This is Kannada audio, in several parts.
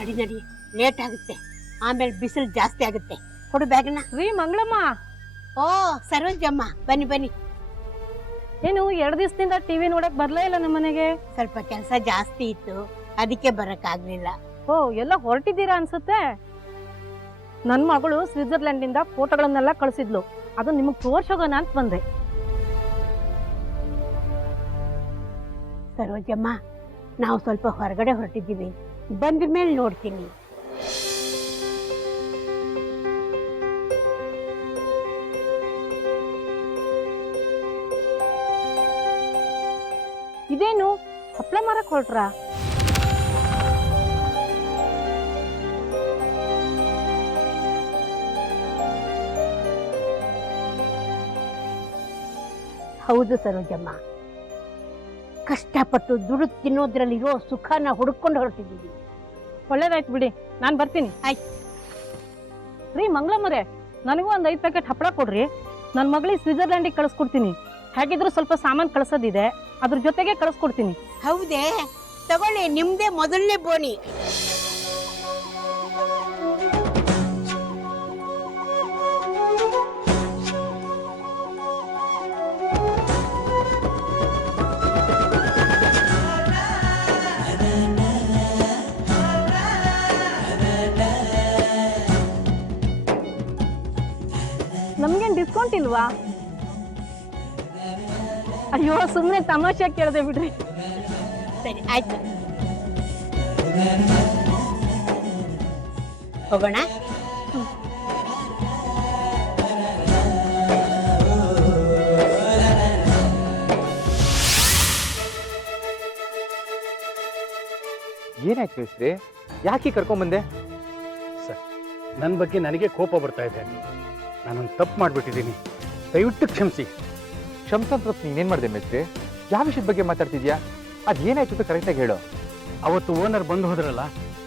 ನಡಿ ನಡಿ, ಲೇಟ್ ಆಗುತ್ತೆ, ಆಮೇಲೆ ಬಿಸಿಲು ಜಾಸ್ತಿ ಆಗುತ್ತೆ. ಕೊಡು ಬ್ಯಾಗ್ನ. ರೀ ಮಂಗಳಮ್ಮ. ಓ ಸರೋಜಮ್ಮ, ಬನ್ನಿ ಬನ್ನಿ. ಏನು 2 ದಿವಸದಿಂದ ಟಿವಿ ನೋಡಕ್ ಬರ್ಲೇ ಇಲ್ಲ ನಮ್ಮ ಮನೆಗೆ? ಸ್ವಲ್ಪ ಕೆಲಸ ಜಾಸ್ತಿ ಇತ್ತು, ಅದಕ್ಕೆ ಬರಕ್ ಆಗ್ಲಿಲ್ಲ. ಓ, ಎಲ್ಲ ಹೊರಟಿದ್ದೀರಾ ಅನ್ಸುತ್ತೆ. ನನ್ ಮಗಳು ಸ್ವಿಟ್ಜರ್ಲೆಂಡ್ ಇಂದ ಫೋಟೋಗಳನ್ನೆಲ್ಲ ಕಳಿಸಿದ್ಲು, ಅದು ನಿಮಗ್ ತೋರ್ಸೋಗೋಣ ಅಂತ ಬಂದೆ. ಸರೋಜಮ್ಮ, ನಾವು ಸ್ವಲ್ಪ ಹೊರಗಡೆ ಹೊರಟಿದ್ದೀವಿ, ಬಂದ ಮೇಲೆ ನೋಡ್ತೀನಿ. ಇದೇನು ಹಪ್ಳ ಮಾರಕ್ ಹೊರಟ್ರಾ? ಹೌದು ಸರೋಜಮ್ಮ, ಕಷ್ಟಪಟ್ಟು ದುಡಿದು ತಿನ್ನೋದ್ರಲ್ಲಿರೋ ಸುಖನ ಹುಡುಕೊಂಡು ಹೊರಟಿದ್ದೀವಿ. ಒಳ್ಳೇದಾಯ್ತು ಬಿಡಿ, ನಾನ್ ಬರ್ತೀನಿ. ಆಯ್ತು ರೀ ಮಂಗಳಮ್ಮರೇ, ನನಗೂ ಒಂದ್ 5 ಪ್ಯಾಕೆಟ್ ಹಪ್ಪಳ ಕೊಡ್ರಿ. ನನ್ನ ಮಗಳಿಗೆ ಸ್ವಿಟ್ಜರ್ಲೆಂಡಿಗೆ ಕಳಿಸ್ಕೊಡ್ತೀನಿ. ಹೇಗಿದ್ರು ಸ್ವಲ್ಪ ಸಾಮಾನು ಕಳ್ಸೋದಿದೆ, ಅದ್ರ ಜೊತೆಗೆ ಕಳಿಸ್ಕೊಡ್ತೀನಿ. ಹೌದೇ? ತಗೊಳ್ಳಿ, ನಿಮ್ದೇ ಮೊದಲನೇ ಬೋಣಿ. ನಮ್ಗೇನ್ ಡಿಸ್ಕೌಂಟ್ ಇಲ್ವಾ? ಅಯ್ಯೋ, ಸುಮ್ಮನೆ ತಮಾಷೆ ಕೇಳ್ದೆ ಬಿಡ್ರಿ. ಸರಿ ಆಯ್ತು, ಹೋಗೋಣ. ಏನಾಯ್ತು ಮೇಸ್ತ್ರಿ, ಯಾಕೆ ಕರ್ಕೊಂಬಂದೆ? ಸರ್, ನನ್ನ ಬಗ್ಗೆ ನನಗೆ ಕೋಪ ಬರ್ತಾ ಇದೆ. ನಾನೊಂದು ತಪ್ಪು ಮಾಡಿಬಿಟ್ಟಿದ್ದೀನಿ, ದಯವಿಟ್ಟು ಕ್ಷಮಿಸಿ. ಕ್ಷಮತಾಂತ್ರ ನೀನೇನು ಮಾಡಿದೆ ಮೇಸ್ತ್ರಿ? ಯಾವ ವಿಷಯದ ಬಗ್ಗೆ ಮಾತಾಡ್ತಿದ್ಯಾ? ಅದೇನಾಯ್ತು ಅಂತ ಕರೆಕ್ಟಾಗಿ ಹೇಳು. ಅವತ್ತು ಓನರ್ ಬಂದು ಹೋದ್ರಲ್ಲ,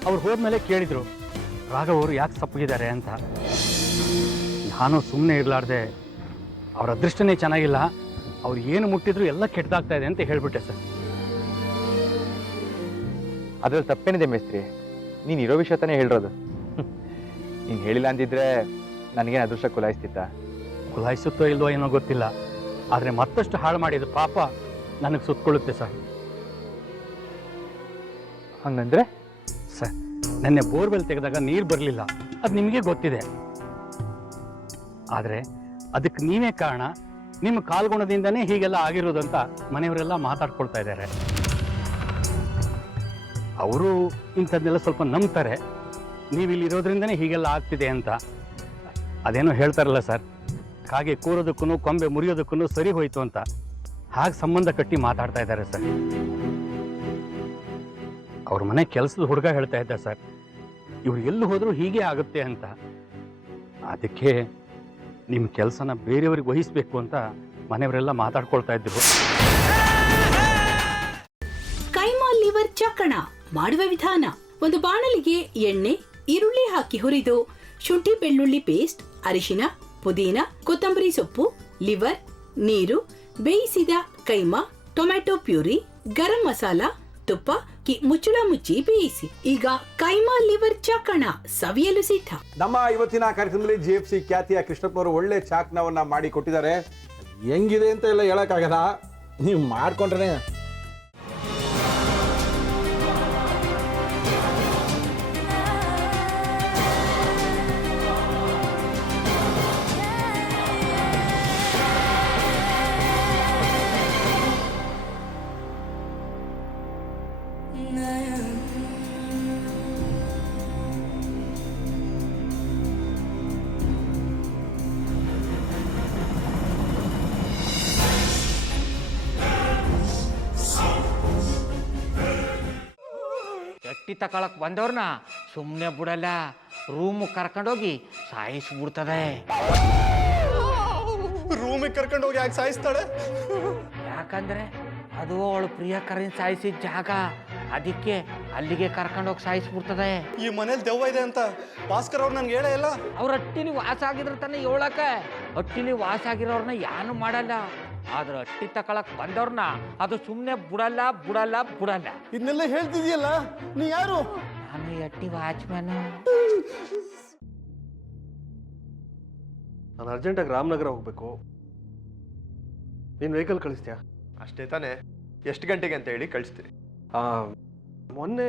ಅವ್ರು ಹೋದ್ಮೇಲೆ ಕೇಳಿದ್ರು ರಾಘವ್ ಅವರು ಯಾಕೆ ಸಪ್ಪಗಿದ್ದಾರೆ ಅಂತ. ನಾನು ಸುಮ್ಮನೆ ಇರಲಾರ್ದೆ, ಅವ್ರ ಅದೃಷ್ಟನೇ ಚೆನ್ನಾಗಿಲ್ಲ, ಅವ್ರು ಏನು ಮುಟ್ಟಿದ್ರು ಎಲ್ಲ ಕೆಟ್ಟದಾಗ್ತಾ ಇದೆ ಅಂತ ಹೇಳ್ಬಿಟ್ಟೆ ಸರ್. ಅದ್ರಲ್ಲಿ ತಪ್ಪೇನಿದೆ ಮೇಸ್ತ್ರಿ? ನೀನು ಇರೋ ವಿಷಯ ತಾನೇ ಹೇಳಿರೋದು. ನೀನು ಹೇಳಿಲ್ಲ ಅಂದಿದ್ರೆ ನನಗೇನು ಅದೃಷ್ಟ ಕುಲಾಯಿಸ್ತಿತ್ತ? ಕುಲಾಯಿಸುತ್ತೋ ಇಲ್ವೋ ಏನೋ ಗೊತ್ತಿಲ್ಲ, ಆದರೆ ಮತ್ತಷ್ಟು ಹಾಳು ಮಾಡಿದ ಪಾಪ ನನಗೆ ಸುತ್ತಕೊಳ್ಳುತ್ತೆ ಸರ್. ಹಂಗಂದ್ರೆ? ಸರ್, ನೆನ್ನೆ ಬೋರ್ವೆಲ್ ತೆಗೆದಾಗ ನೀರು ಬರಲಿಲ್ಲ, ಅದು ನಿಮಗೆ ಗೊತ್ತಿದೆ. ಆದರೆ ಅದಕ್ಕೆ ನೀವೇ ಕಾರಣ, ನಿಮ್ಮ ಕಾಲ್ಗುಣದಿಂದನೇ ಹೀಗೆಲ್ಲ ಆಗಿರೋದಂತ ಮನೆಯವರೆಲ್ಲ ಮಾತಾಡ್ಕೊಳ್ತಾ ಇದ್ದಾರೆ. ಅವರು ಇಂಥದ್ದನ್ನೆಲ್ಲ ಸ್ವಲ್ಪ ನಂಬ್ತಾರೆ, ನೀವು ಇಲ್ಲಿರೋದ್ರಿಂದನೇ ಹೀಗೆಲ್ಲ ಆಗ್ತಿದೆ ಅಂತ. ಅದೇನೋ ಹೇಳ್ತಾರಲ್ಲ ಸರ್, ಹಾಗೆ ಕೂರೋದಕ್ಕೂ ಕೊಂಬೆ ಮುರಿಯೋದಕ್ಕೂ ಸರಿ ಹೋಯ್ತು ಅಂತ, ಹಾಗೆ ಸಂಬಂಧ ಕಟ್ಟಿ ಮಾತಾಡ್ತಾ ಇದ್ದಾರೆ ಸರ್. ಅವ್ರ ಮನೆ ಕೆಲಸದ ಹುಡುಗ ಹೇಳ್ತಾ ಇದ್ದ ಸರ್, ಇವ್ರು ಎಲ್ಲಿ ಹೋದರೂ ಹೀಗೆ ಆಗುತ್ತೆ ಅಂತ. ಅದಕ್ಕೆ ನಿಮ್ಮ ಕೆಲಸನ ಬೇರೆಯವ್ರಿಗೆ ವಹಿಸ್ಬೇಕು ಅಂತ ಮನೆಯವರೆಲ್ಲ ಮಾತಾಡ್ಕೊಳ್ತಾ ಇದ್ರು. ಕೈಮಾ ಲಿವರ್ ಚಕ್ಕಣ ಮಾಡುವ ವಿಧಾನ: ಒಂದು ಬಾಣಲಿಗೆ ಎಣ್ಣೆ, ಈರುಳ್ಳಿ ಹಾಕಿ ಹುರಿದು ಶುಂಠಿ ಬೆಳ್ಳುಳ್ಳಿ ಪೇಸ್ಟ್, ಅರಿಶಿನ, ಪುದೀನ, ಕೊತ್ತಂಬರಿ ಸೊಪ್ಪು, ಲಿವರ್, ನೀರು, ಬೇಯಿಸಿದ ಕೈಮಾ, ಟೊಮ್ಯಾಟೊ ಪ್ಯೂರಿ, ಗರಂ ಮಸಾಲ, ತುಪ್ಪ ಮುಚ್ಚಳ ಮುಚ್ಚಿ ಬೇಯಿಸಿ. ಈಗ ಕೈಮಾ ಲಿವರ್ ಚಾಕಣ ಸವಿಯಲು ಸಿದ್ಧ. ನಮ್ಮ ಇವತ್ತಿನ ಕಾರ್ಯಕ್ರಮದಲ್ಲಿ GFC ಖ್ಯಾತಿಯ ಕೃಷ್ಣಪ್ಪನವರು ಒಳ್ಳೆ ಚಾಕ್ನವನ್ನ ಮಾಡಿ ಕೊಟ್ಟಿದ್ದಾರೆ. ಹೆಂಗಿದೆ ಅಂತ ಎಲ್ಲ ಹೇಳಕ್ಕಾಗಲ್ಲ, ನೀವು ಮಾಡ್ಕೊಂಡ್ರೆ. ಎಟ್ಟಿ ತಕೊಳಕ್ ಬಂದವ್ರನ್ನ ಸುಮ್ಮನೆ ಬಿಡಲ್ಲ, ರೂಮ್ ಕರ್ಕೊಂಡೋಗಿ ಸಾಯಿಸ್ಬಿಡ್ತದೆ. ರೂಮಿಗೆ ಕರ್ಕೊಂಡೋಗಿ ಯಾಕೆ ಸಾಯಿಸ್ತಾಳೆ? ಯಾಕಂದ್ರೆ ಅದು ಅವಳು ಪ್ರಿಯಕರನ್ ಸಾಯಿಸಿದ ಜಾಗ, ಅದಕ್ಕೆ ಅಲ್ಲಿಗೆ ಕರ್ಕೊಂಡೋಗಿ ಸಾಯಿಸ್ಬಿಡ್ತದೆ. ಈ ಮನೇಲಿ ದೆವ್ವ ಇದೆ ಅಂತ ಭಾಸ್ಕರ್ ಅವ್ರು ನನ್ಗೆ ಹೇಳೇ ಇಲ್ಲ. ಅವ್ರ ಹಟ್ಟಿಲಿ ವಾಸ ಆಗಿದ್ರ ತಾನೆ ಹೇಳಕ. ಹಟ್ಟಿಲಿ ವಾಸ ಆಗಿರೋರ್ನ ಯಾನು ಮಾಡಲ್ಲ, ಆದ್ರೆ ಅಟ್ಟಿ ತಕೊಳಕ್ ಬಂದವ್ರನ್ನ ಅದು ಸುಮ್ಮನೆ ಬಿಡಲ್ಲ ಬಿಡಲ್ಲ ಬಿಡಲ್ಲ. ಇದನ್ನೆಲ್ಲ ಹೇಳ್ತಿದ್ಯಲ್ಲ, ನೀ ಯಾರು? ನಾನು ನಾನು ಎಟ್ಟಿ ವಾಚ್ಮ್ಯಾನು. ನಾನು ಅರ್ಜೆಂಟಾಗಿ ರಾಮನಗರ ಹೋಗ್ಬೇಕು. ನೀನು ವೆಹಿಕಲ್ ಕಳಿಸ್ತೀಯಾ? ಅಷ್ಟೇ ತಾನೇ, ಎಷ್ಟು ಗಂಟೆಗೆ ಅಂತ ಹೇಳಿ ಕಳಿಸ್ತೀನಿ. ಮೊನ್ನೆ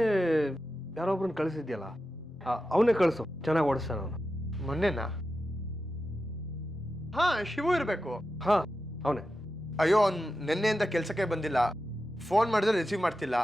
ಯಾರೊಬ್ರನ್ನ ಕಳಿಸಿದ್ಯಲ್ಲ, ಅವನೇ ಕಳಿಸು, ಚೆನ್ನಾಗಿ ಓಡಿಸ್ತಾನ ಅವನು. ಮೊನ್ನೆನಾ? ಹಾ, ಶಿವು ಇರಬೇಕು. ಹಾಂ, ಅವನೇ. ಅಯ್ಯೋ, ಅವ್ನು ನಿನ್ನೆಯಿಂದ ಕೆಲಸಕ್ಕೆ ಬಂದಿಲ್ಲ. ಫೋನ್ ಮಾಡಿದ್ರೆ ರಿಸೀವ್ ಮಾಡ್ತಿಲ್ಲ.